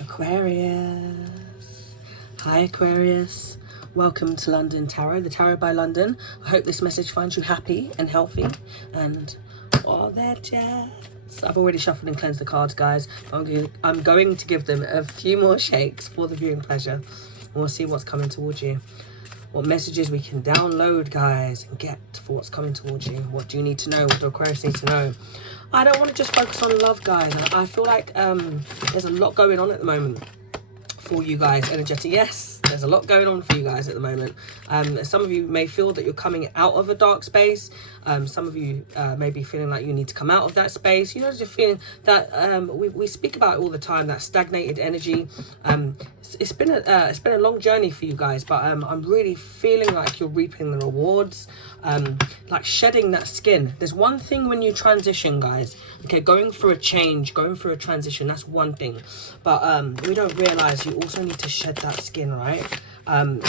Aquarius. Hi Aquarius. Welcome to London Tarot, the Tarot by London. I hope this message finds you happy and healthy and all that jazz. I've already shuffled and cleansed the cards, guys. I'm going to give them a few more shakes for the viewing pleasure. And we'll see what's coming towards you. What messages we can download, guys, and get for what's coming towards you. What do you need to know? What do Aquarius need to know? I don't want to just focus on love, guys. I feel like there's a lot going on at the moment for you guys, energetic. Yes, there's a lot going on for you guys at the moment. Some of you may feel that you're coming out of a dark space. Some of you may be feeling like you need to come out of that space. You know, just feeling that we speak about it all the time, that stagnated energy. It's been a long journey for you guys, but I'm really feeling like you're reaping the rewards, like shedding that skin. There's one thing when you transition, guys, okay, going through a change, going through a transition, that's one thing, but we don't realize you also need to shed that skin, right? And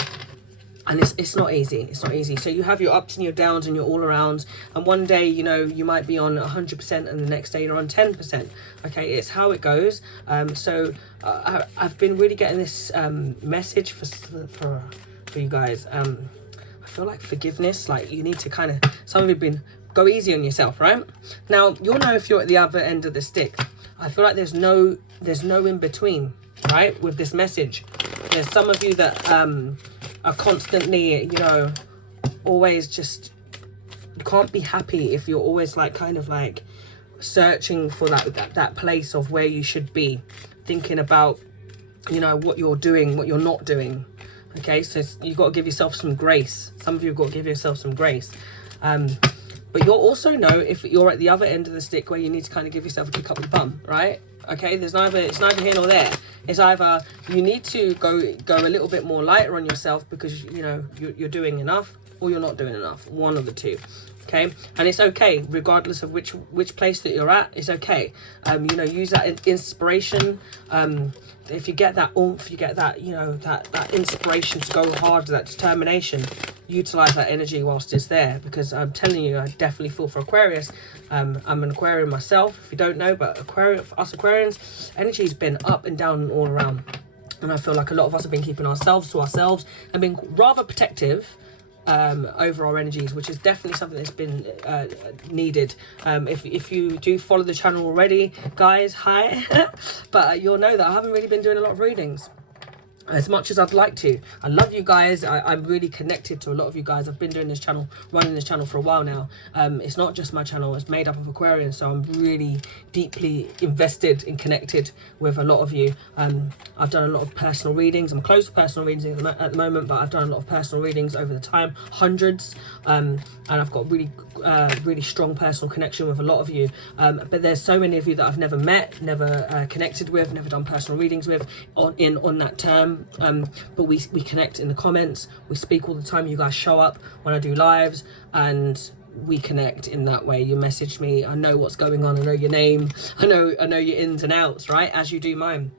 it's not easy. It's not easy. So you have your ups and your downs and your all arounds. And one day, you know, you might be on 100% and the next day you're on 10%. Okay, it's how it goes. I've been really getting this message for you guys. I feel like forgiveness, like you need to kind of, some of you go easy on yourself, right? Now, you'll know if you're at the other end of the stick. I feel like there's no in between, right, with this message. There's some of you that are constantly, you know, always just, you can't be happy if you're always like kind of like searching for that place of where you should be, thinking about, you know, what you're doing, what you're not doing. Okay, so you've got to give yourself some grace. Some of you have got to give yourself some grace. But you'll also know if you're at the other end of the stick where you need to kind of give yourself a kick up the bum, right? Okay, it's neither here nor there. It's either you need to go a little bit more lighter on yourself because, you know, you're doing enough, or you're not doing enough. One of the two. Okay, and it's okay regardless of which place that you're at. It's okay. You know, use that inspiration. If you get that oomph, you get that, you know, that inspiration to go hard, that determination, utilize that energy whilst it's there, because I'm telling you, I definitely feel for Aquarius. I'm an Aquarian myself, if you don't know, but us Aquarians, energy's been up and down and all around, and I feel like a lot of us have been keeping ourselves to ourselves and being rather protective over our energies, which is definitely something that's been needed. If you do follow the channel already, guys, hi. But you'll know that I haven't really been doing a lot of readings as much as I'd like to. I love you guys. I'm really connected to a lot of you guys. I've been doing this channel, running this channel for a while now. It's not just my channel, it's made up of Aquarians, so I'm really deeply invested and connected with a lot of you. I've done a lot of personal readings. I'm close to personal readings at the moment, but I've done a lot of personal readings over the time, hundreds, and I've got really strong personal connection with a lot of you. But there's so many of you that I've never met, never connected with, never done personal readings with on that term. But we connect in the comments, we speak all the time, you guys show up when I do lives, and we connect in that way. You message me, I know what's going on, I know your name, I know your ins and outs, right, as you do mine.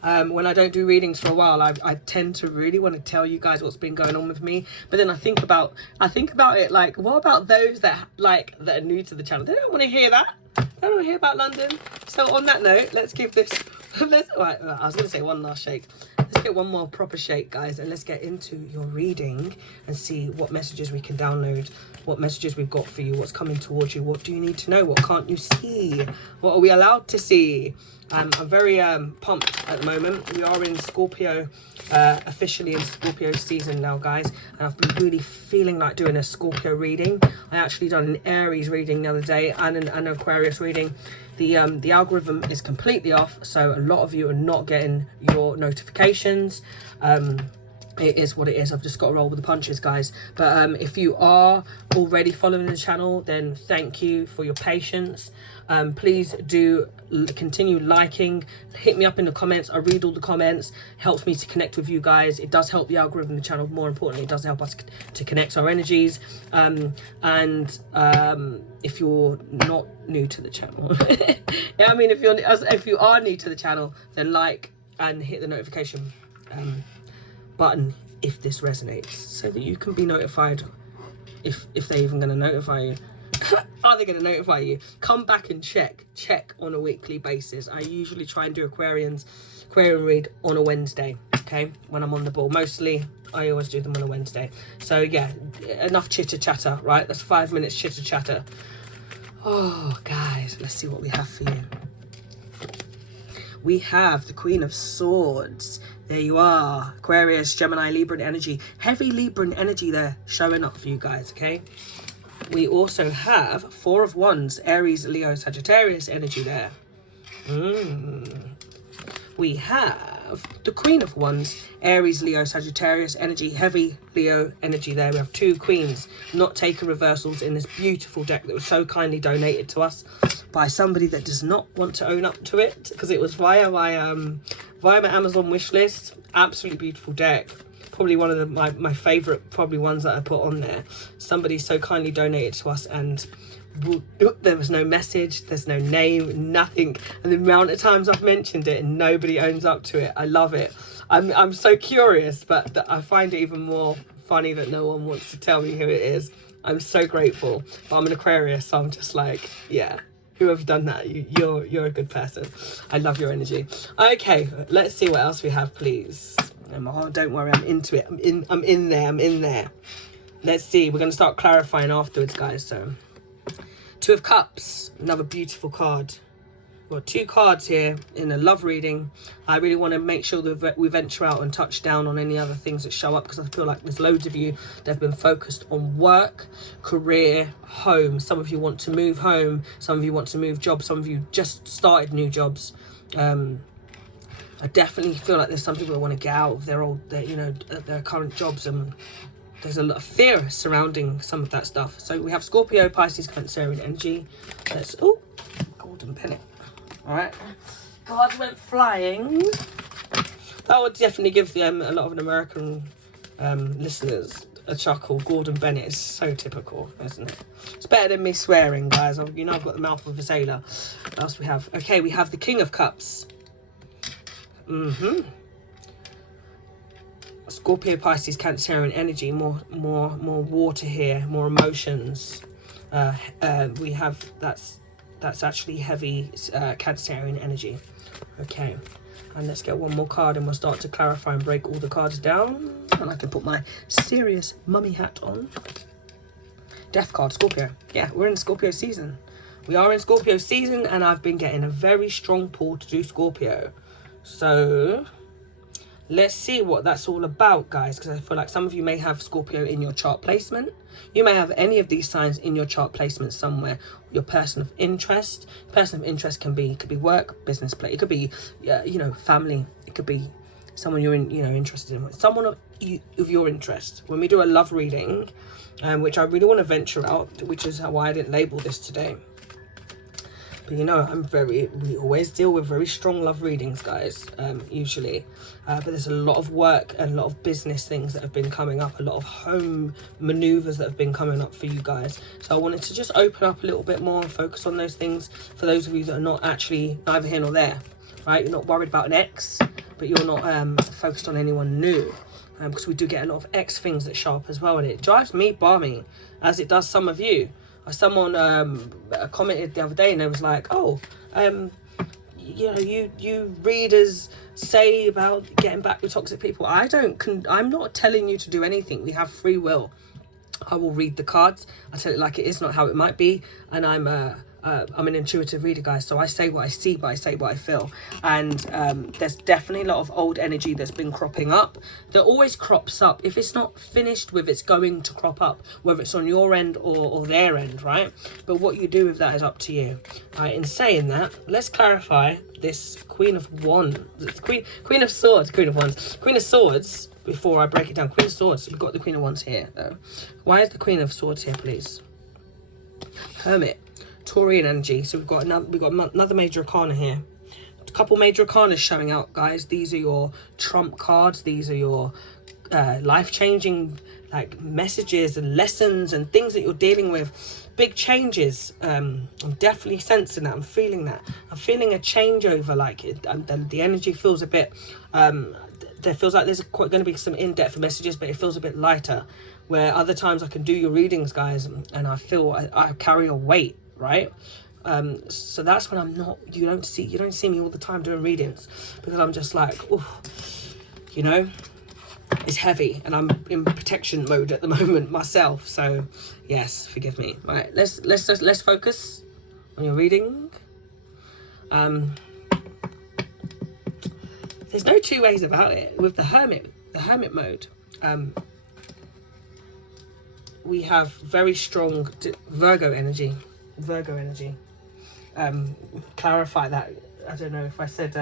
When I don't do readings for a while, I tend to really want to tell you guys what's been going on with me, but then I think about it like, what about those that are new to the channel? They don't want to hear that. They don't want to hear about London. So on that note, let's give this right, I was going to say one last shake. Let's get one more proper shake, guys, and let's get into your reading and see what messages we can download, what messages we've got for you, what's coming towards you, what do you need to know, what can't you see, what are we allowed to see. I'm very pumped at the moment. We are in Scorpio, officially in Scorpio season now, guys, and I've been really feeling like doing a Scorpio reading. I actually done an Aries reading the other day and an Aquarius reading. The algorithm is completely off, so a lot of you are not getting your notifications. It is what it is. I've just got to roll with the punches, guys. But if you are already following the channel, then thank you for your patience. Please do continue liking, hit me up in the comments. I read all the comments, helps me to connect with you guys. It does help the algorithm, the channel. More importantly, it does help us to connect our energies. If you're not new to the channel, yeah, I mean, if you are new to the channel, then like and hit the notification button if this resonates, so that you can be notified if they're even going to notify you. Are they going to notify you? Come back and check on a weekly basis. I usually try and do Aquarian read on a Wednesday, okay, when I'm on the ball. Mostly I always do them on a Wednesday. So yeah, enough chitter chatter, right? That's 5 minutes chitter chatter. Oh guys, let's see what we have for you. We have the Queen of Swords. There you are. Aquarius, Gemini, Libra energy. Heavy Libra energy there showing up for you guys, okay? We also have Four of Wands, Aries, Leo, Sagittarius energy there. We have the Queen of Wands, Aries, Leo, Sagittarius energy, heavy Leo energy there. We have two queens, not taking reversals in this beautiful deck that was so kindly donated to us by somebody that does not want to own up to it, because it was via my Amazon wish list. Absolutely beautiful deck. Probably one of my favorite probably ones that I put on there. Somebody so kindly donated to us, and there was no message, there's no name, nothing, and the amount of times I've mentioned it and nobody owns up to it. I love it. I'm so curious, but I find it even more funny that no one wants to tell me who it is. I'm so grateful, but I'm an Aquarius, so I'm just like, yeah, whoever done that, you're a good person. I love your energy. Okay, let's see what else we have, please. Oh, don't worry, I'm into it. I'm in there. Let's see. We're going to start clarifying afterwards, guys. So, Two of Cups, another beautiful card. We've got two cards here in a love reading. I really want to make sure that we venture out and touch down on any other things that show up, because I feel like there's loads of you that have been focused on work, career, home. Some of you want to move home. Some of you want to move jobs. Some of you just started new jobs. I definitely feel like there's some people that want to get out of their current jobs, and there's a lot of fear surrounding some of that stuff. So we have Scorpio, Pisces, Cancerian energy. Let's, oh, golden penny. All right, cards went flying. That would definitely give a lot of American listeners a chuckle. Gordon Bennett is so typical, isn't it? It's better than me swearing, guys. I've got the mouth of a sailor. What else we have? Okay, we have the King of Cups. Scorpio, Pisces, Cancerian energy. More water here. More emotions. We have that's actually heavy Cancerian energy. Okay, and let's get one more card, and we'll start to clarify and break all the cards down, and I can put my serious mummy hat on. Death card, Scorpio. Yeah, we're in Scorpio season. We are in Scorpio season, and I've been getting a very strong pull to do Scorpio. So let's see what that's all about, guys, because I feel like some of you may have Scorpio in your chart placement. You may have any of these signs in your chart placement somewhere. Your person of interest. Person of interest could be work, business play. It could be family. It could be someone you're interested in. Someone of your interest. When we do a love reading, which I really want to venture out, which is why I didn't label this today. But we always deal with very strong love readings, guys, usually. But there's a lot of work and a lot of business things that have been coming up, a lot of home maneuvers that have been coming up for you guys. So I wanted to just open up a little bit more and focus on those things for those of you that are not actually neither here nor there, right? You're not worried about an ex, but you're not focused on anyone new. Because we do get a lot of ex things that show up as well, and it drives me balmy, as it does some of you. Someone commented the other day, and they was like, oh, you readers say about getting back with toxic people. I'm not telling you to do anything. We have free will. I will read the cards. I tell it like it is, not how it might be. And I'm an intuitive reader, guys, so I say what I see, but I say what I feel. And there's definitely a lot of old energy that's been cropping up, that always crops up. If it's not finished with, it's going to crop up, whether it's on your end or their end, right? But what you do with that is up to you. In saying that, let's clarify this Queen of Wands, Queen of Swords, Queen of Wands, Queen of Swords. Before I break it down, Queen of Swords. We've got the Queen of Wands here, though. Why is the Queen of Swords here, please? Hermit. Taurian energy. So we've got another major arcana here. A couple major arcanas showing out, guys. These are your trump cards. These are your life-changing messages and lessons and things that you're dealing with. Big changes. I'm definitely sensing that. I'm feeling that. I'm feeling a changeover. The energy feels a bit. There feels like there's going to be some in-depth messages, but it feels a bit lighter. where other times I can do your readings, guys, and I feel I carry a weight, right? So that's when I'm not, you don't see me all the time doing readings, because I'm just like, oh, you know, it's heavy, and I'm in protection mode at the moment myself. So yes, forgive me. Right, let's focus on your reading. There's no two ways about it with the hermit mode. We have very strong Virgo energy. Clarify that. I don't know if I said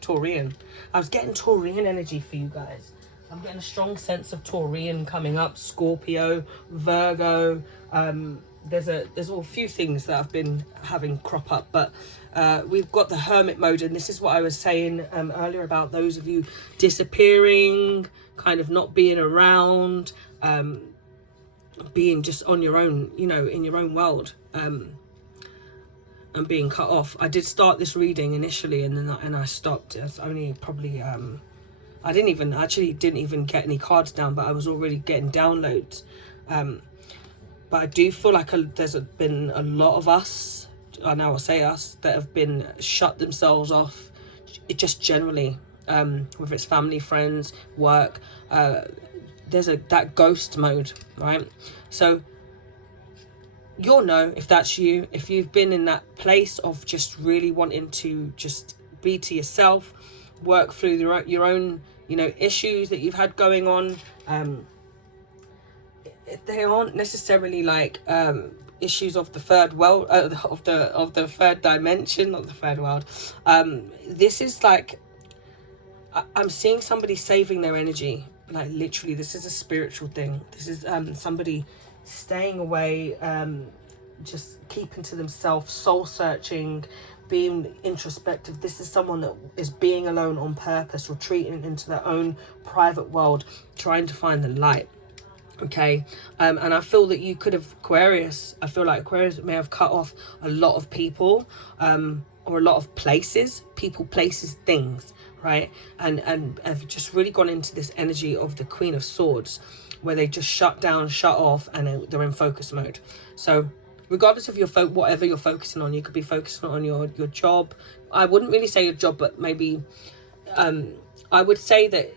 Taurian. I was getting Taurian energy for you guys. I'm getting a strong sense of Taurian coming up. Scorpio, Virgo. There's a few things that I've been having crop up, but we've got the hermit mode, and this is what I was saying earlier about those of you disappearing, kind of not being around, being just on your own, you know, in your own world, and being cut off. I did start this reading initially, and then I stopped. It's only probably I didn't even get any cards down, but I was already getting downloads. But I do feel like there's been a lot of us, and I will say us, that have been shut themselves off, just generally, whether it's family, friends, work. There's that ghost mode, right? So you'll know if that's you, if you've been in that place of just really wanting to just be to yourself, work through your own, you know, issues that you've had going on. They aren't necessarily like issues of the third world, of the third dimension, not the third world. This is like, I'm seeing somebody saving their energy. Like literally, this is a spiritual thing. This is somebody staying away, just keeping to themselves, soul searching, being introspective. This is someone that is being alone on purpose, retreating into their own private world, trying to find the light. Okay, and I feel that you could have Aquarius. I feel like Aquarius may have cut off a lot of people, or a lot of places, people, places, things, right? And have just really gone into this energy of the Queen of Swords, where they just shut down, shut off, and they're in focus mode. So regardless of your whatever you're focusing on, you could be focusing on your job. I wouldn't really say your job, but maybe I would say that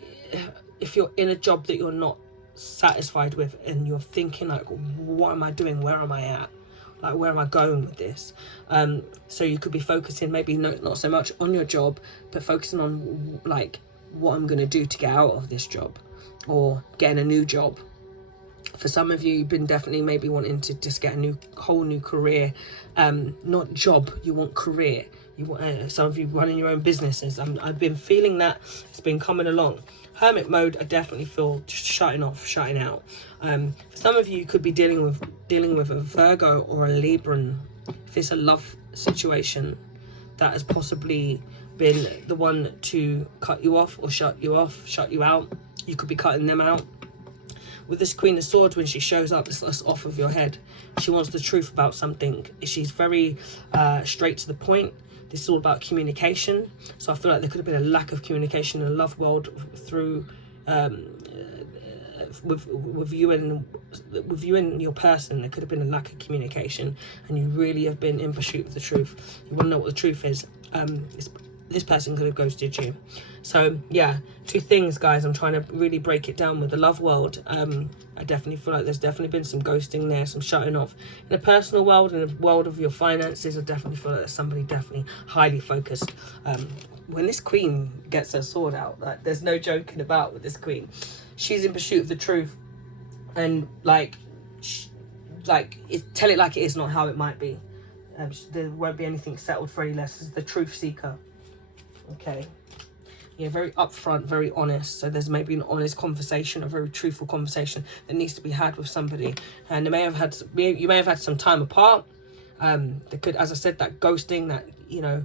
if you're in a job that you're not satisfied with, and you're thinking like, what am I doing, where am I at, like where am I going with this, so you could be focusing maybe not so much on your job, but focusing on like what I'm going to do to get out of this job, or getting a new job. For some of you, you've been definitely maybe wanting to just get a whole new career, not job, you want career. You want, some of you running your own businesses. I've been feeling that it's been coming along. Hermit mode, I definitely feel just shutting off, shutting out. For some of you could be dealing with a Virgo or a Libran. If it's a love situation, that has possibly been the one to cut you off, or shut you out. You could be cutting them out. With this Queen of Swords, when she shows up, it's off of your head. She wants the truth about something. She's very straight to the point. This is all about communication. So I feel like there could have been a lack of communication in the love world through with you and your person. There could have been a lack of communication, and you really have been in pursuit of the truth. You want to know what the truth is. This person could have ghosted you. So yeah, two things, guys. I'm trying to really break it down with the love world. I definitely feel like there's definitely been some ghosting there, some shutting off. In the personal world, in the world of your finances, I definitely feel like there's somebody definitely highly focused. When this queen gets her sword out, like there's no joking about with this queen. She's in pursuit of the truth, and tell it like it is, not how it might be. There won't be anything settled for any less. This is the truth seeker. Okay, yeah, very upfront, very honest. So there's maybe an honest conversation, a very truthful conversation that needs to be had with somebody, and you may have had some time apart. There could, as I said, that ghosting, that, you know,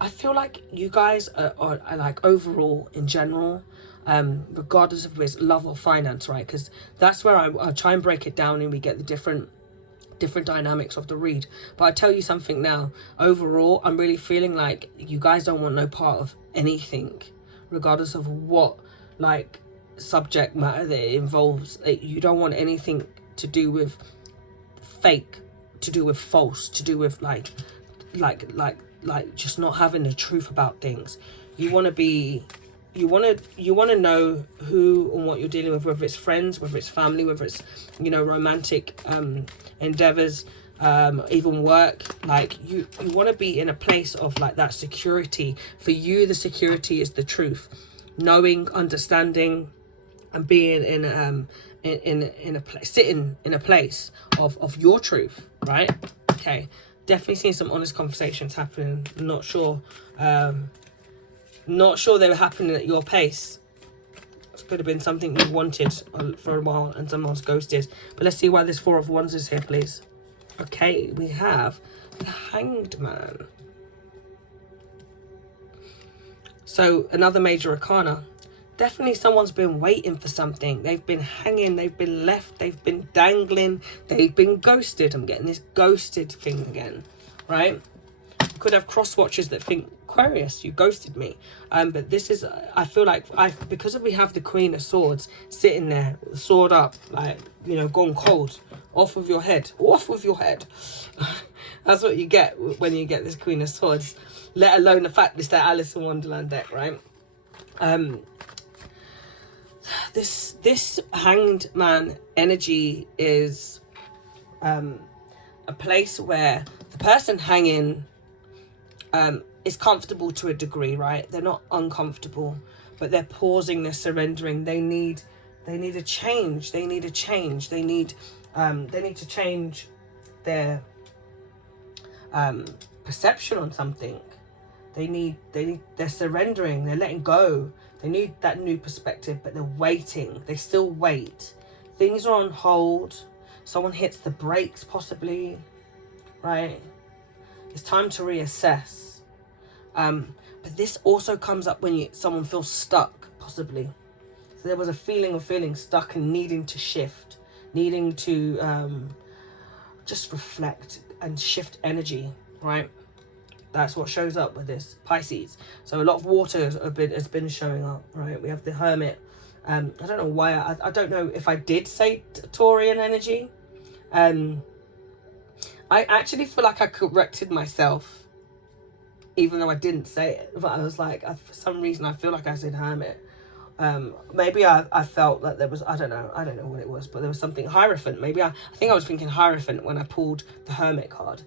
I feel like you guys are like, overall in general, regardless of whether it's love or finance, right? Because that's where I try and break it down, and we get the different dynamics of the read. But I tell you something now, overall I'm really feeling like you guys don't want no part of anything, regardless of what like subject matter that it involves. You don't want anything to do with fake, to do with false, to do with like just not having the truth about things. You want to be, you want to know who and what you're dealing with, whether it's friends, whether it's family, whether it's, you know, romantic endeavors, even work. Like you want to be in a place of like that security. For you, the security is the truth, knowing, understanding, and being in a place, sitting in a place of your truth, right? Okay, definitely seeing some honest conversations happening. Not sure they were happening at your pace. It could have been something you wanted for a while and someone's ghosted. But let's see why this Four of Wands is here, please. Okay, we have the Hanged Man. So another major arcana. Definitely someone's been waiting for something. They've been hanging, they've been left, they've been dangling, they've been ghosted. I'm getting this ghosted thing again, right? You could have cross watchers that think, Aquarius, you ghosted me. But this is, I feel like, because we have the Queen of Swords sitting there, sword up, like, you know, gone cold. Off with your head. Off with your head. That's what you get when you get this Queen of Swords. Let alone the fact it's that Alice in Wonderland deck, right? This Hanged Man energy is a place where the person hanging is comfortable to a degree, right? They're not uncomfortable, but they're pausing, they're surrendering. They need a change. They need a change. They need to change their perception on something. They're surrendering, they're letting go. They need that new perspective, but they're waiting. They still wait. Things are on hold. Someone hits the brakes, possibly, right? It's time to reassess. But this also comes up when someone feels stuck, possibly. So there was a feeling of feeling stuck and needing to shift, needing to just reflect and shift energy, right? That's what shows up with this Pisces. So a lot of water has been showing up, right? We have the Hermit. I don't know why. I don't know if I did say Taurian energy. I actually feel like I corrected myself, even though I didn't say it. But I was like, for some reason, I feel like I said Hermit. Maybe I felt that there was, I don't know what it was, but there was something Hierophant. Maybe I think I was thinking Hierophant when I pulled the Hermit card.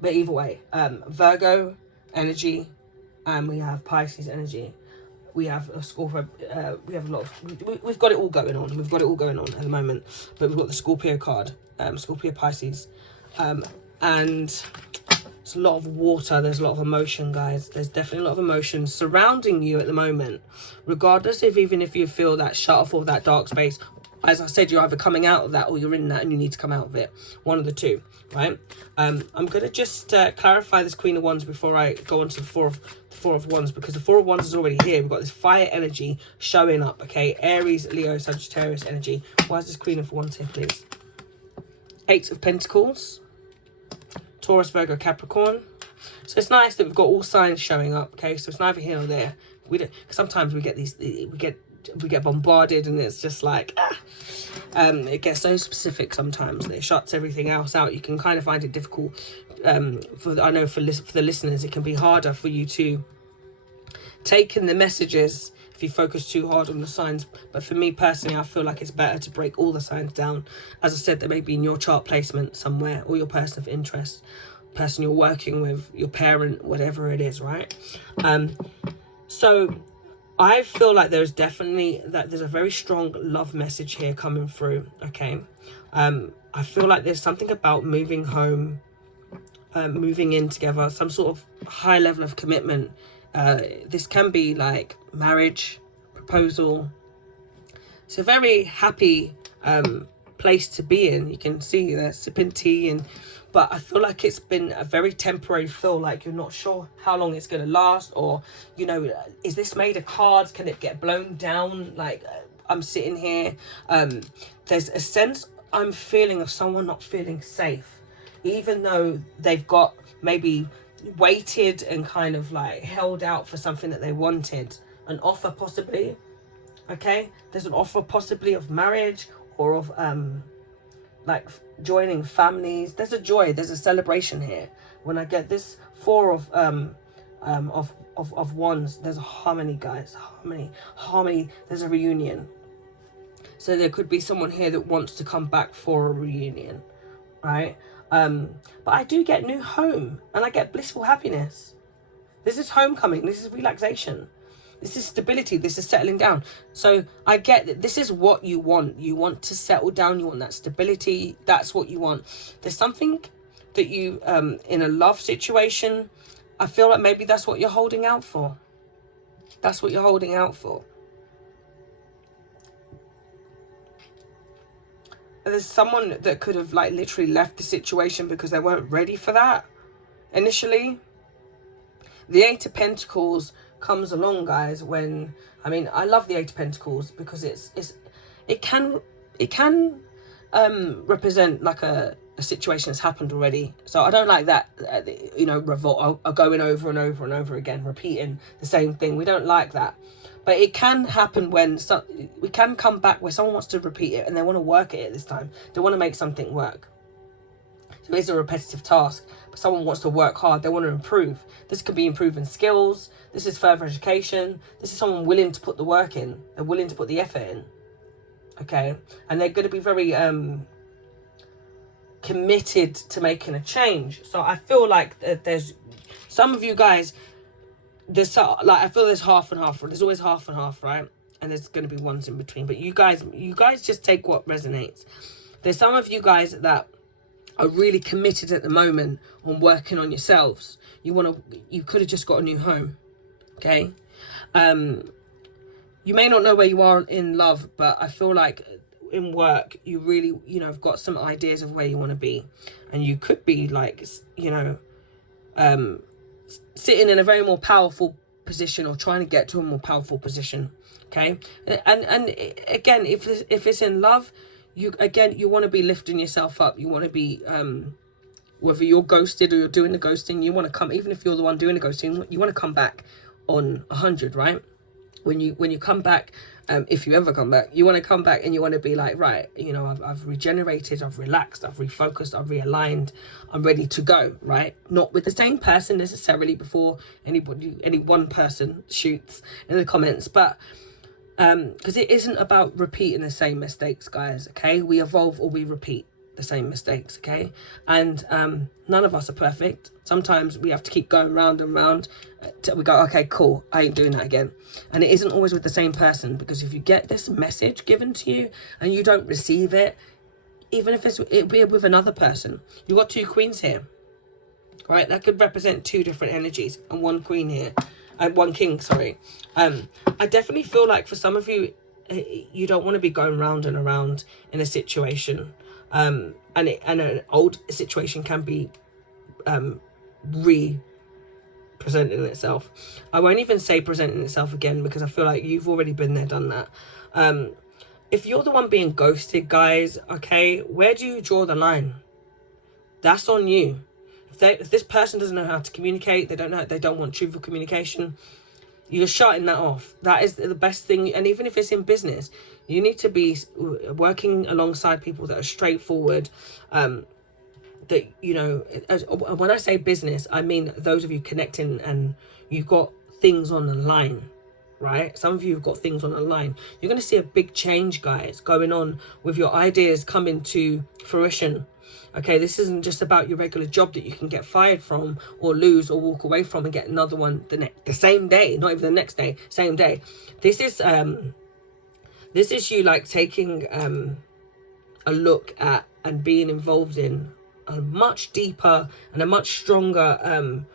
But either way, Virgo energy, and we have Pisces energy. We have a Scorpio. We have a lot of. We've got it all going on. We've got it all going on at the moment. But we've got the Scorpio card, Scorpio Pisces, and it's a lot of water. There's a lot of emotion, guys. There's definitely a lot of emotion surrounding you at the moment, regardless of even if you feel that shut off or that dark space. As I said, you're either coming out of that or you're in that and you need to come out of it. One of the two, right? I'm going to just clarify this Queen of Wands before I go on to the Four of Wands, because the Four of Wands is already here. We've got this fire energy showing up, okay? Aries, Leo, Sagittarius energy. Why is this Queen of Wands here, please? Eight of Pentacles. Taurus, Virgo, Capricorn. So it's nice that we've got all signs showing up, okay? So it's neither here or there. Sometimes we get bombarded and it's just like it gets so specific sometimes that it shuts everything else out. You can kind of find it difficult. I know for the listeners, it can be harder for you to take in the messages if you focus too hard on the signs. But for me personally, I feel like it's better to break all the signs down. As I said, they may be in your chart placement somewhere, or your person of interest, person you're working with, your parent, whatever it is, right? So I feel like there's a very strong love message here coming through, okay? I feel like there's something about moving home, moving in together, some sort of high level of commitment. This can be like marriage, proposal. It's a very happy place to be in. You can see they're sipping tea, but I feel like it's been a very temporary feel, like you're not sure how long it's going to last, or, you know, is this made of cards? Can it get blown down? Like, I'm sitting here. There's a sense I'm feeling of someone not feeling safe, even though they've got maybe waited and kind of like held out for something that they wanted, an offer possibly. Okay, there's an offer possibly of marriage or of like joining families. There's a joy, there's a celebration here. When I get this four of wands, there's a harmony, guys. Harmony. There's a reunion. So there could be someone here that wants to come back for a reunion, right? But I do get new home, and I get blissful happiness. This is homecoming. This is relaxation. This is stability. This is settling down. So I get that this is what you want. You want to settle down. You want that stability. That's what you want. There's something that you, in a love situation, I feel like maybe that's what you're holding out for. That's what you're holding out for. There's someone that could have like literally left the situation because they weren't ready for that initially. The Eight of Pentacles comes along, guys, when, I mean, I love the Eight of Pentacles because it can represent like a situation that's happened already. So I don't like that, you know, revolt, going over and over and over again, repeating the same thing. We don't like that. But it can happen when we can come back where someone wants to repeat it and they want to work at it this time. They want to make something work. So it's a repetitive task, but someone wants to work hard. They want to improve. This could be improving skills. This is further education. This is someone willing to put the work in. They're willing to put the effort in. Okay? And they're going to be very committed to making a change. So I feel like there's some of you guys, there's like, I feel there's half and half. There's always half and half, right? And there's going to be ones in between. But you guys just take what resonates. There's some of you guys that are really committed at the moment on working on yourselves. You could have just got a new home. Okay? You may not know where you are in love, but I feel like in work, you really, you know, have got some ideas of where you want to be. And you could be like, you know, sitting in a very more powerful position or trying to get to a more powerful position. Okay? And again, if it's in love, you want to be lifting yourself up. You want to be, whether you're ghosted or you're doing the ghosting, you want to come, even if you're the one doing the ghosting, you want to come back on 100, right? When you come back, if you ever come back, you want to come back and you want to be like, right, you know, I've regenerated, I've relaxed, I've refocused, I've realigned, I'm ready to go, right? Not with the same person necessarily before any one person shoots in the comments, but because it isn't about repeating the same mistakes, guys. Okay, we evolve or we repeat the same mistakes. Okay, and none of us are perfect. Sometimes we have to keep going round and round till we go, okay, cool, I ain't doing that again. And it isn't always with the same person, because if you get this message given to you and you don't receive it, even if it be with another person, you've got two queens here, right? That could represent two different energies and one queen here. One king, sorry. I definitely feel like for some of you, you don't want to be going round and around in a situation. And an old situation can be re-presenting itself. I won't even say presenting itself again, because I feel like you've already been there, done that. If you're the one being ghosted, guys, okay, where do you draw the line? That's on you. If this person doesn't know how to communicate, they don't want truthful communication, you're shutting that off. That is the best thing. And even if it's in business, you need to be working alongside people that are straightforward. That, you know, when I say business, I mean those of you connecting and you've got things on the line, right? Some of you have got things on the line. You're going to see a big change, guys, going on with your ideas coming to fruition. Okay, this isn't just about your regular job that you can get fired from or lose or walk away from and get another one the same day, not even the next day, same day. This is you like taking a look at and being involved in a much deeper and a much stronger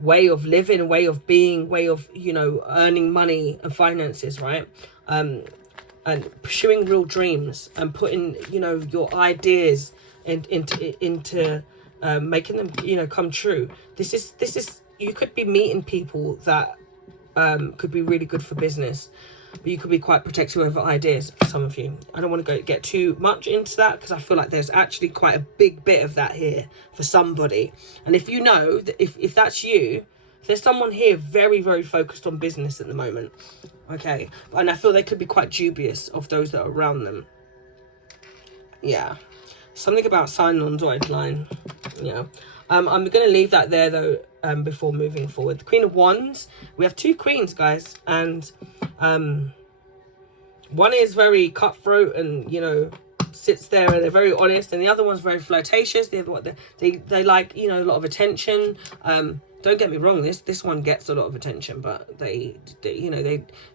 way of living, way of being, way of, you know, earning money and finances, right? And pursuing real dreams and putting, you know, your ideas into making them, you know, come true. This is you could be meeting people that could be really good for business, but you could be quite protective over ideas for some of you. I don't want to get too much into that, because I feel like there's actually quite a big bit of that here for somebody. And if you know that if that's you, There's someone here very, very focused on business at the moment. Okay. And I feel they could be quite dubious of those that are around them. Yeah. Something about signing on dotted line. Yeah. I'm going to leave that there, though, before moving forward. The Queen of Wands. We have two queens, guys. And one is very cutthroat and, you know, sits there and they're very honest. And the other one's very flirtatious. They like, you know, a lot of attention. Don't get me wrong. This one gets a lot of attention. But they you know,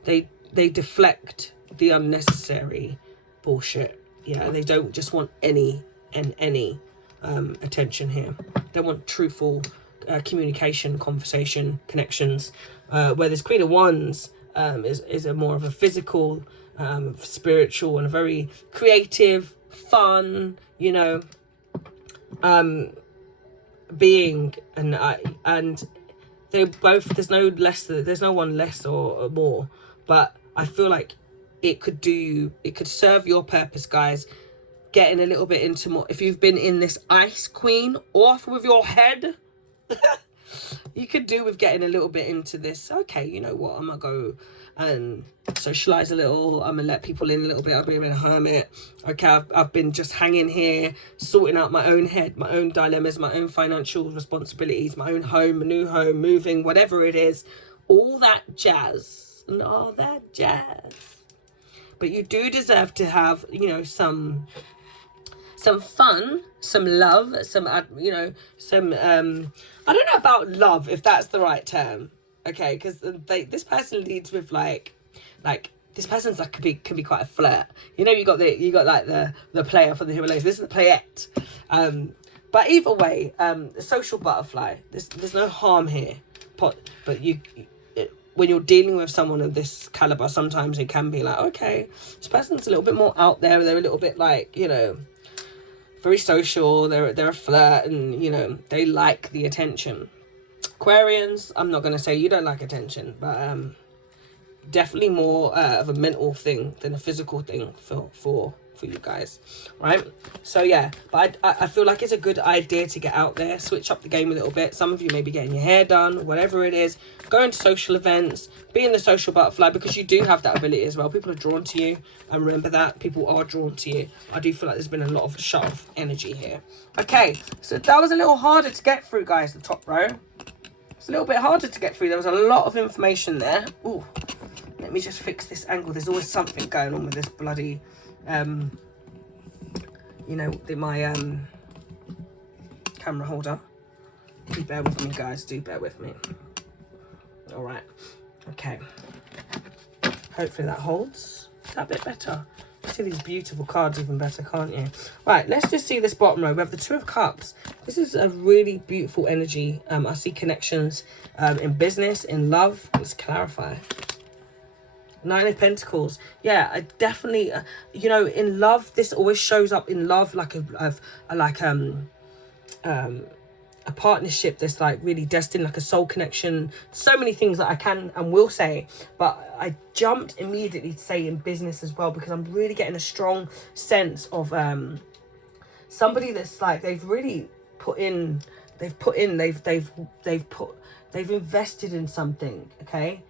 they deflect the unnecessary bullshit. Yeah, they don't just want any attention here. They want truthful communication, conversation, connections. Where this Queen of Wands is a more of a physical, spiritual, and a very creative, fun, you know, being. And they both, there's no one less or more. But I feel like it could serve your purpose, guys. Getting a little bit into more, if you've been in this Ice Queen off with your head, you could do with getting a little bit into this. Okay, you know what, I'm gonna go and socialize a little. I'm gonna let people in a little bit. I've been a hermit. Okay, I've been just hanging here, sorting out my own head, my own dilemmas, my own financial responsibilities, my own home, a new home, moving, whatever it is, all that jazz and all that jazz. But you do deserve to have, you know, some fun, some love, some, you know, some, I don't know about love, if that's the right term. Okay, because this person leads with like this person's like can be quite a flirt. You know, you got like the player from the Himalayas. This is the playette. But either way, the social butterfly. There's no harm here. But when you're dealing with someone of this caliber, sometimes it can be like, okay, this person's a little bit more out there. They're a little bit like, you know, very social. They're a flirt, and you know, they like the attention. Aquarians, I'm not going to say you don't like attention, but definitely more of a mental thing than a physical thing for you guys, right? So yeah, but I feel like it's a good idea to get out there, switch up the game a little bit. Some of you may be getting your hair done, whatever it is, going to social events, being the social butterfly, because you do have that ability as well. People are drawn to you, and remember that people are drawn to you. I do feel like there's been a lot of shut off energy here. Okay, so that was a little harder to get through, guys, the top row. It's a little bit harder to get through. There was a lot of information there. Ooh, let me just fix this angle. There's always something going on with this bloody you know, my camera holder. Do bear with me, guys, do bear with me. All right, okay, hopefully that holds. Is that a bit better? You see these beautiful cards even better, can't you? Right, let's just see this bottom row. We have the Two of Cups. This is a really beautiful energy. I see connections in business, in love. Let's clarify. Nine of Pentacles. Yeah, I definitely, you know, in love, this always shows up in love like a partnership that's like really destined, like a soul connection. So many things that I can and will say, but I jumped immediately to say in business as well, because I'm really getting a strong sense of somebody that's like they've invested in something, okay?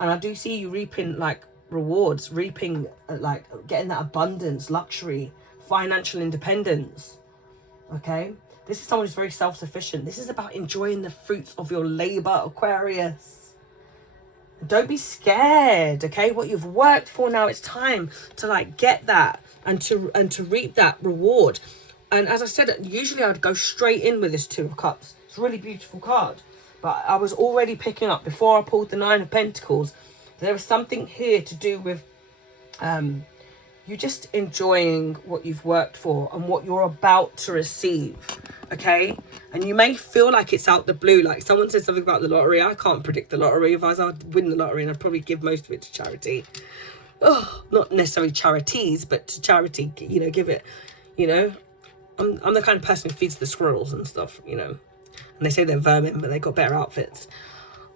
And I do see you reaping like rewards, reaping like getting that abundance, luxury, financial independence. Okay, this is someone who's very self-sufficient. This is about enjoying the fruits of your labor, Aquarius. Don't be scared. Okay, what you've worked for, now it's time to like get that and to reap that reward. And as I said, usually I'd go straight in with this Two of Cups. It's a really beautiful card. But I was already picking up, before I pulled the Nine of Pentacles, there was something here to do with you just enjoying what you've worked for and what you're about to receive, okay? And you may feel like it's out the blue, like someone said something about the lottery. I can't predict the lottery. If I was out to win the lottery, and I'd probably give most of it to charity. Oh, not necessarily charities, but to charity, you know, give it, you know. I'm the kind of person who feeds the squirrels and stuff, you know. And they say they're vermin, but they got better outfits.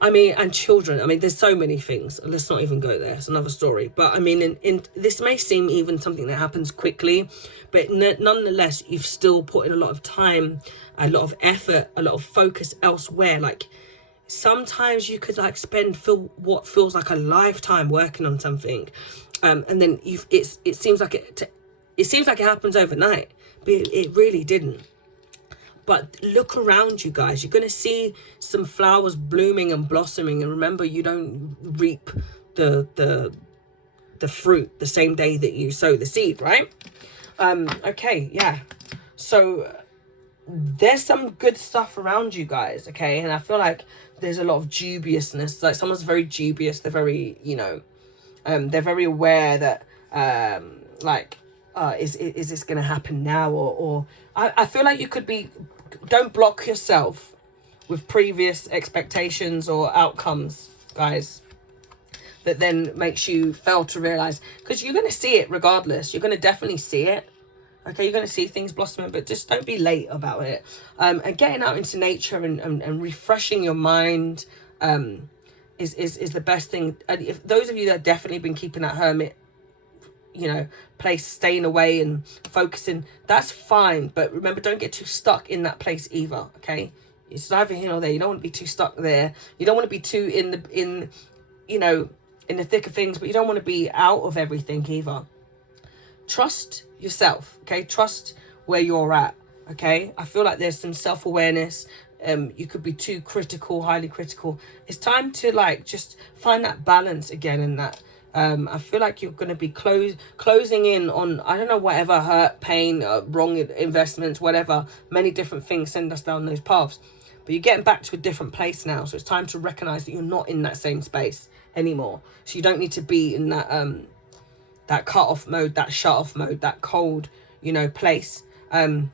I mean, and children. I mean, there's so many things. Let's not even go there. It's another story. But I mean, in this may seem even something that happens quickly, but nonetheless, you've still put in a lot of time, a lot of effort, a lot of focus elsewhere. Like sometimes you could like spend what feels like a lifetime working on something, and then it seems like it happens overnight, but it really didn't. But look around you guys, you're going to see some flowers blooming and blossoming. And remember, you don't reap the fruit the same day that you sow the seed, right? Okay, yeah. So there's some good stuff around you guys, okay? And I feel like there's a lot of dubiousness. Like someone's very dubious. They're very, they're very aware that, is this going to happen now? Or I feel like you could be, don't block yourself with previous expectations or outcomes, guys, that then makes you fail to realize, because you're going to see it regardless. You're going to definitely see it. Okay, you're going to see things blossoming, but just don't be late about it. And getting out into nature and refreshing your mind is the best thing. And if those of you that have definitely been keeping that hermit, place, staying away and focusing, that's fine. But remember, don't get too stuck in that place either, okay? It's neither here nor there. You don't want to be too stuck there. You don't want to be too in the thick of things, but you don't want to be out of everything either. Trust yourself, okay? Trust where you're at, okay? I feel like there's some self-awareness. You could be too critical, highly critical. It's time to just find that balance again in that. I feel like you're going to be closing in on, I don't know, whatever hurt, pain, wrong investments, whatever. Many different things send us down those paths. But you're getting back to a different place now. So it's time to recognize that you're not in that same space anymore. So you don't need to be in that that cut off mode, that shut off mode, that cold, place. I'm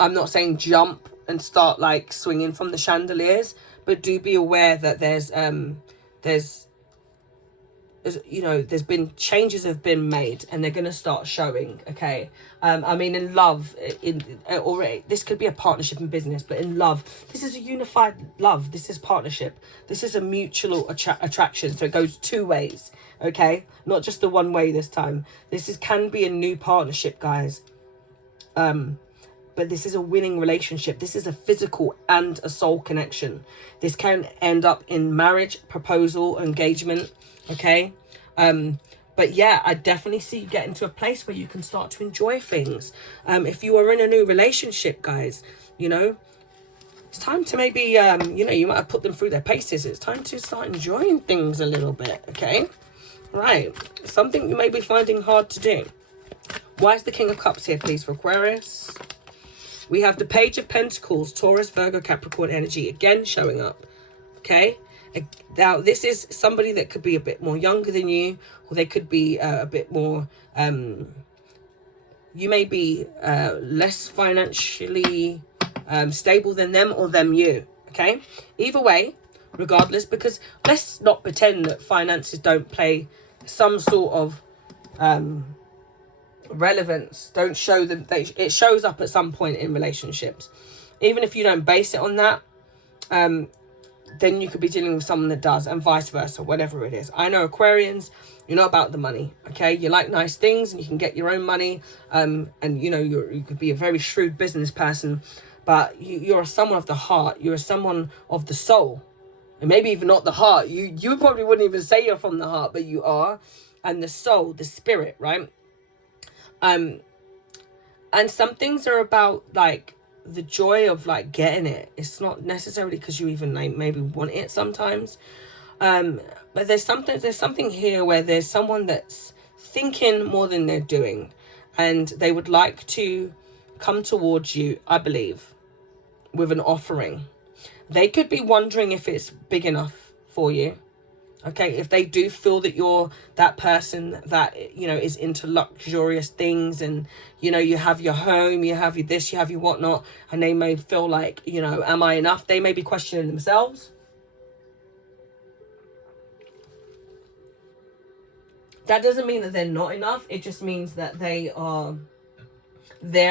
not saying jump and start swinging from the chandeliers, but do be aware that there's been changes have been made, and they're going to start showing, okay? I mean, in love, already, this could be a partnership in business, but in love, this is a unified love. This is partnership. This is a mutual attraction. So it goes two ways, okay? Not just the one way this time. Can be a new partnership, guys. But this is a winning relationship. This is a physical and a soul connection. This can end up in marriage, proposal, engagement, okay? But yeah, I definitely see you getting to a place where you can start to enjoy things. If you are in a new relationship, guys, it's time to maybe, you might have put them through their paces. It's time to start enjoying things a little bit, okay? Right, something you may be finding hard to do. Why is the King of Cups here, please, for Aquarius? We have the Page of Pentacles, Taurus, Virgo, Capricorn energy, again showing up, okay? Now, this is somebody that could be a bit more younger than you, or they could be a bit more, you may be less financially stable than them, or them you, okay? Either way, regardless, because let's not pretend that finances don't play some sort of relevance. Don't show them. It shows up at some point in relationships. Even if you don't base it on that, then you could be dealing with someone that does, and vice versa, whatever it is. I know Aquarians, you're not about the money, okay? You like nice things and you can get your own money, and you could be a very shrewd business person, but you're someone of the heart. You're someone of the soul, and maybe even not the heart. You probably wouldn't even say you're from the heart, but you are, and the soul, the spirit, right? And some things are about the joy of getting it. It's not necessarily because you even maybe want it sometimes, but there's something here where there's someone that's thinking more than they're doing, and they would like to come towards you, I believe, with an offering. They could be wondering if it's big enough for you, okay? If they do feel that you're that person that is into luxurious things, and you have your home, you have your this, you have your whatnot, and they may feel like, am I enough? They may be questioning themselves. That doesn't mean that they're not enough. It just means that they're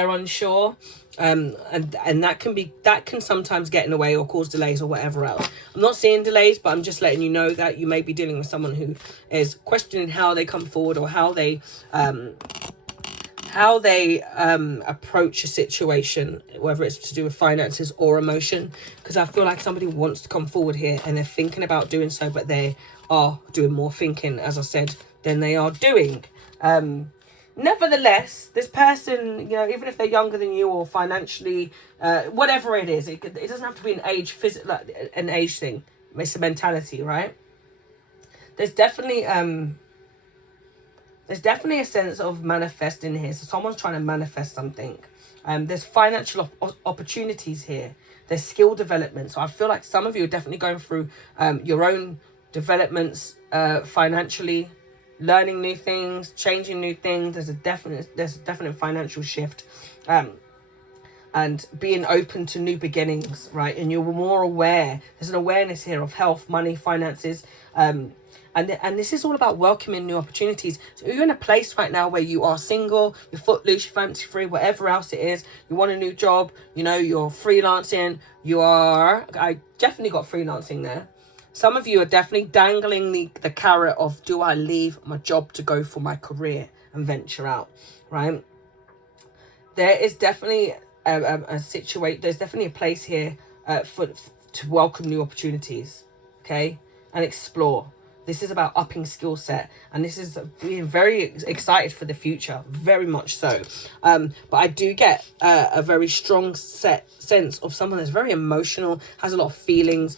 unsure, and that can sometimes get in the way or cause delays or whatever else. I'm not seeing delays, but I'm just letting you know that you may be dealing with someone who is questioning how they come forward, or how they how they approach a situation, whether it's to do with finances or emotion, because I feel like somebody wants to come forward here and they're thinking about doing so, but they are doing more thinking, as I said, than they are doing. Nevertheless, this person, you know, even if they're younger than you or financially, whatever it is, it doesn't have to be an age, like an age thing. It's a mentality, right? There's definitely a sense of manifesting here. So someone's trying to manifest something. There's financial opportunities here. There's skill development. So I feel like some of you are definitely going through your own developments financially, learning new things, changing new things. There's a definite financial shift. And being open to new beginnings, right? And you're more aware. There's an awareness here of health, money, finances. And this is all about welcoming new opportunities. So you're in a place right now where you are single, you're footloose, you're fancy free, whatever else it is. You want a new job, you know, you're freelancing. I definitely got freelancing there. Some of you are definitely dangling the carrot of, do I leave my job to go for my career and venture out, right? There is definitely a situation. There's definitely a place here to welcome new opportunities, okay, and explore. This is about upping skill set, and this is being very excited for the future, very much so. But I do get a very strong sense of someone that's very emotional, has a lot of feelings,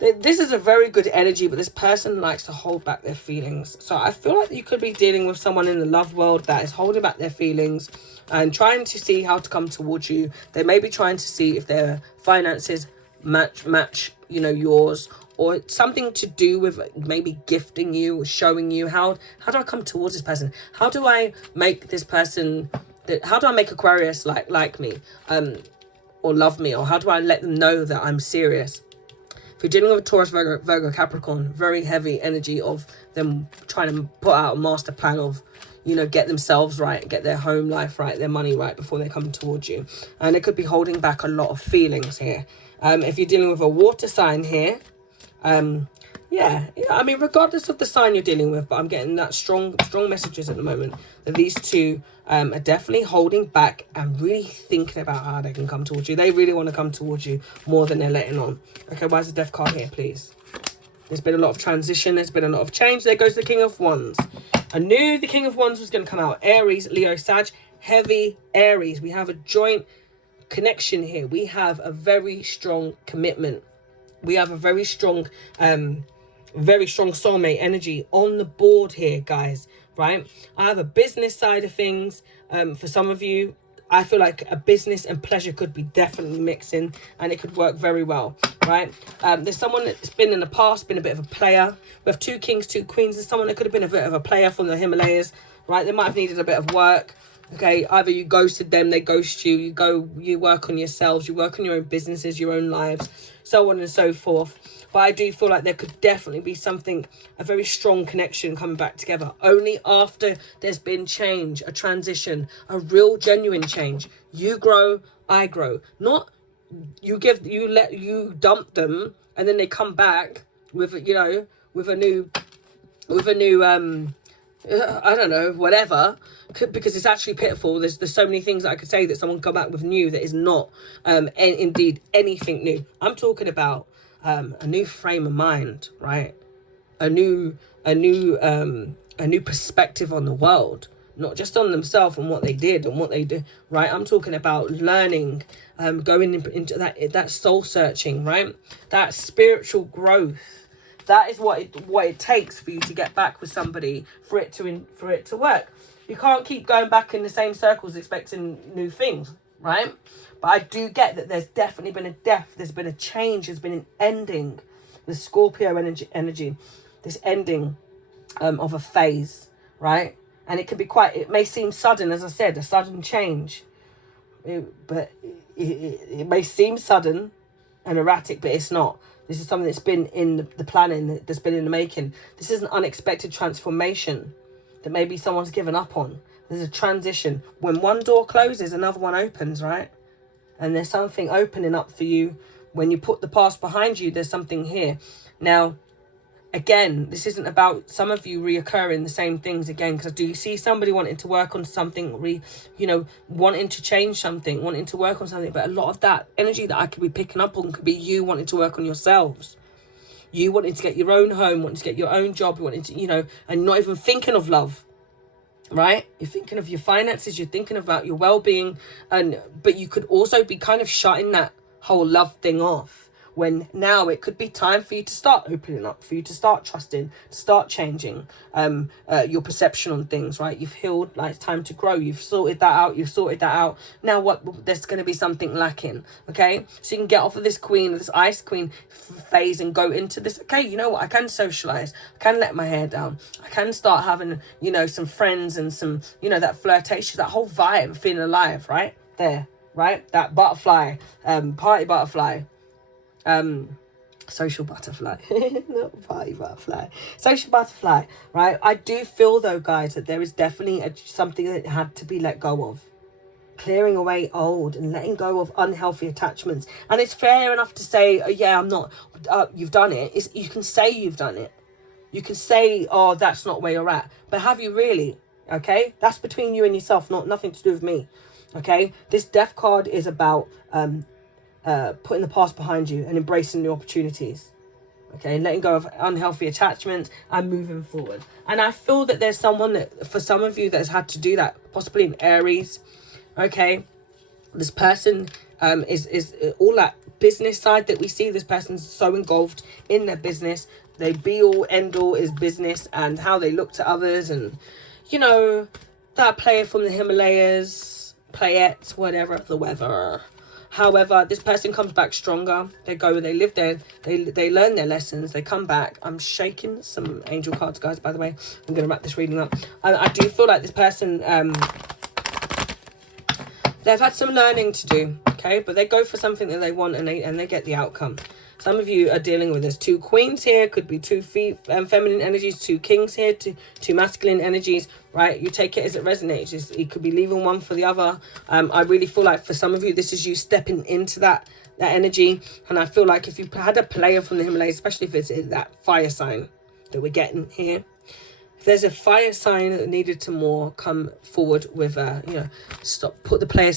this is a very good energy, but this person likes to hold back their feelings. So I feel like you could be dealing with someone in the love world that is holding back their feelings and trying to see how to come towards you. They may be trying to see if their finances match, you know, yours, or something to do with maybe gifting you or showing you how do I come towards this person? How do I make this person how do I make Aquarius like me, or love me, or how do I let them know that I'm serious? If you're dealing with Taurus, Virgo, Capricorn, very heavy energy of them trying to put out a master plan of, you know, get themselves right, get their home life right, their money right before they come towards you. And it could be holding back a lot of feelings here. If you're dealing with a water sign here, yeah, I mean, regardless of the sign you're dealing with, but I'm getting that strong messages at the moment that these two are definitely holding back and really thinking about how they can come towards you. They really want to come towards you more than they're letting on. Okay, why is the Death card here, please? There's been a lot of transition. There's been a lot of change. There goes the King of Wands. I knew the King of Wands was going to come out. Aries, Leo, Sag, heavy Aries. We have a joint connection here. We have a very strong commitment. We have a very strong soulmate energy on the board here, guys, right? I have a business side of things. For some of you, I feel like a business and pleasure could be definitely mixing, and it could work very well, right? There's someone that's been in the past, been a bit of a player. We have 2 kings, 2 queens. There's someone that could have been a bit of a player from the Himalayas, right? They might have needed a bit of work. Okay, either you ghosted them, they ghost you, you work on yourselves, you work on your own businesses, your own lives, so on and so forth. But I do feel like there could definitely be something, a very strong connection coming back together. Only after there's been change, a transition, a real genuine change. You grow, I grow. Not you dump them and then they come back with, you know, with a new I don't know, whatever, because it's actually pitiful. There's so many things that I could say that someone come back with new that is not indeed anything new. I'm talking about a new frame of mind, right? A new perspective on the world, not just on themselves and what they did and what they do, right? I'm talking about learning, going into that soul searching, right? That spiritual growth. That is what it takes for you to get back with somebody, for it to work. You can't keep going back in the same circles expecting new things, right? But I do get that there's definitely been a death, there's been a change, there's been an ending, the Scorpio energy, this ending of a phase, right? And it may seem sudden, as I said, a sudden change. But it may seem sudden and erratic, but it's not. This is something that's been in the planning, that's been in the making. This is an unexpected transformation that maybe someone's given up on. There's a transition. When one door closes, another one opens, right? And there's something opening up for you. When you put the past behind you, there's something here. Now, Again, this isn't about some of you reoccurring the same things again, because I do see somebody wanting to work on something, wanting to change something, wanting to work on something. But a lot of that energy that I could be picking up on could be you wanting to work on yourselves. You wanting to get your own home, wanting to get your own job, wanting to, and not even thinking of love, right? You're thinking of your finances, you're thinking about your well-being, but you could also be kind of shutting that whole love thing off, when now it could be time for you to start opening up, for you to start trusting, to start changing your perception on things, right? You've healed, like it's time to grow. You've sorted that out. Now what? There's going to be something lacking, okay? So you can get off of this queen, this ice queen phase, and go into this, okay, you know what? I can socialize. I can let my hair down. I can start having, some friends and some, that flirtation, that whole vibe, feeling alive, right? There, right? That butterfly, party butterfly. Social butterfly, not party butterfly, social butterfly, right? I do feel though, guys, that there is definitely something that had to be let go of, clearing away old and letting go of unhealthy attachments. And it's fair enough to say, oh, yeah, I'm not, you've done it. You can say you've done it. You can say, oh, that's not where you're at. But have you really? Okay, that's between you and yourself, nothing to do with me. Okay, this death card is about putting the past behind you and embracing the opportunities, okay, and letting go of unhealthy attachments and moving forward. And I feel that there's someone that, for some of you, that has had to do that, possibly in Aries, okay. This person is all that business side that we see. This person's so engulfed in their business. They be all end all is business and how they look to others, and that player from the Himalayas, playette, whatever the weather. However, this person comes back stronger. They live there, they learn their lessons, they come back. I'm shaking some angel cards, guys, by the way. I'm going to wrap this reading up. I do feel like this person, they've had some learning to do, okay? But they go for something that they want, and they get the outcome. Some of you are dealing with, there's two queens here, could be two feminine energies, two kings here, two masculine energies, right? You take it as it resonates. It could be leaving one for the other. I really feel like for some of you, this is you stepping into that energy. And I feel like if you had a player from the Himalayas, especially if it's that fire sign that we're getting here, if there's a fire sign that needed to more come forward with, stop, put the play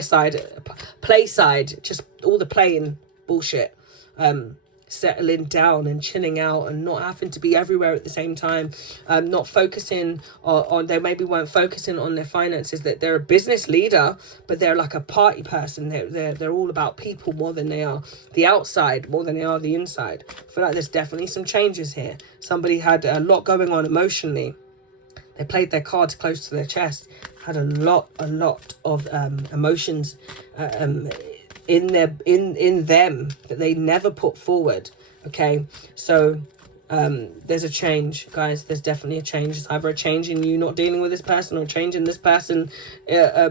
side, just all the playing bullshit. Settling down and chilling out and not having to be everywhere at the same time, not focusing on they maybe weren't focusing on their finances, that they're a business leader but they're like a party person. They're all about people more than they are the outside, more than they are the inside. I feel like there's definitely some changes here. Somebody had a lot going on emotionally. They played their cards close to their chest, had a lot of emotions in them that they never put forward, okay? So there's a change, guys. There's definitely a change. It's either a change in you not dealing with this person, or a change in this person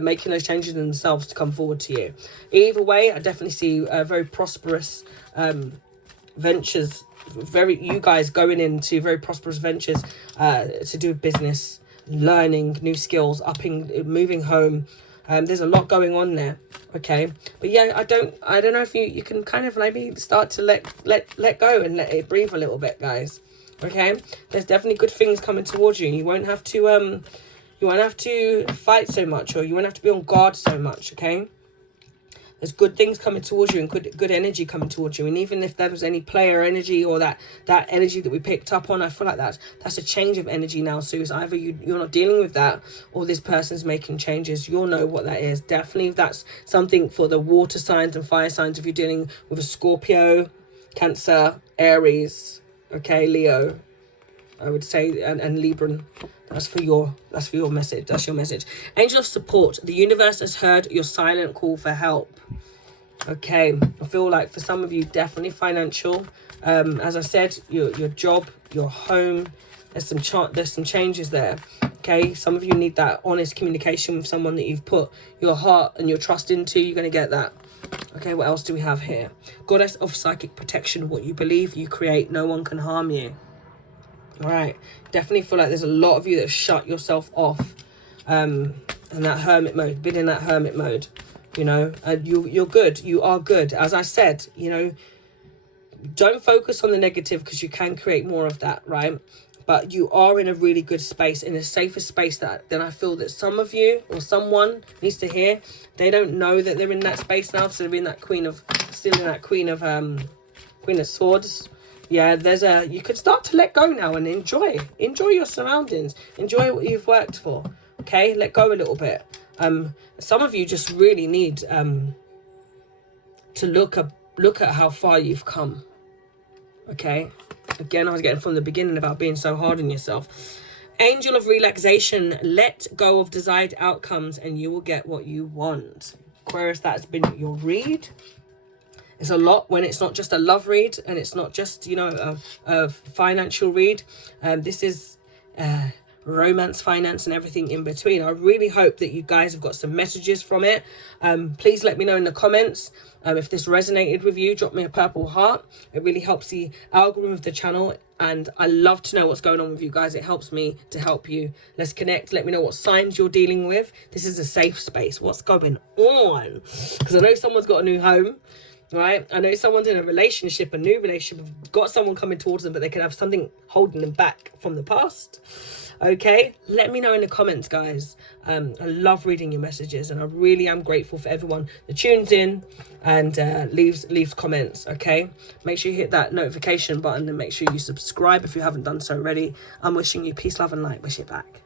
making those changes in themselves to come forward to you. Either way, I definitely see very prosperous ventures, you guys going into very prosperous ventures to do with business, learning new skills, moving home. There's a lot going on there, okay? But yeah, I don't know if you can kind of maybe start to let go and let it breathe a little bit, guys. Okay, there's definitely good things coming towards you. You won't have to fight so much, or you won't have to be on guard so much. Okay, there's good things coming towards you and good energy coming towards you. And even if there was any player energy or that energy that we picked up on, I feel like that's a change of energy now. So it's either you're not dealing with that, or this person's making changes. You'll know what that is. Definitely that's something for the water signs and fire signs. If you're dealing with a Scorpio, Cancer, Aries, okay, Leo, I would say, and Libra. That's for your message. That's your message. Angel of support. The universe has heard your silent call for help. Okay, I feel like for some of you, definitely financial. As I said, your job, your home. There's some changes there. Okay, some of you need that honest communication with someone that you've put your heart and your trust into. You're going to get that. Okay, what else do we have here? Goddess of psychic protection. What you believe, you create. No one can harm you. All right, definitely feel like there's a lot of you that have shut yourself off in that hermit mode, been in that hermit mode, and you're good. You are good. As I said, Don't focus on the negative, because you can create more of that, right? But you are in a really good space, in a safer space than I feel that some of you or someone needs to hear. They don't know that they're in that space now, so they're in that Queen of Swords. Yeah, you can start to let go now and enjoy your surroundings, enjoy what you've worked for. Okay, let go a little bit. Some of you just really need to look at how far you've come. Okay, again, I was getting from the beginning about being so hard on yourself. Angel of relaxation, let go of desired outcomes and you will get what you want. Aquarius, that's been your read. It's a lot when it's not just a love read, and it's not just, you know, a financial read. This is romance, finance, and everything in between. I really hope that you guys have got some messages from it. Please let me know in the comments if this resonated with you. Drop me a purple heart. It really helps the algorithm of the channel, and I love to know what's going on with you guys. It helps me to help you. Let's connect. Let me know what signs you're dealing with. This is a safe space. What's going on? Because I know someone's got a new home, right? I know someone's in a relationship, a new relationship, got someone coming towards them, but they could have something holding them back from the past. Okay, let me know in the comments, guys. I love reading your messages, and I really am grateful for everyone that tunes in and leaves comments. Okay, make sure you hit that notification button and make sure you subscribe if you haven't done so already. I'm wishing you peace, love, and light. Wish it back.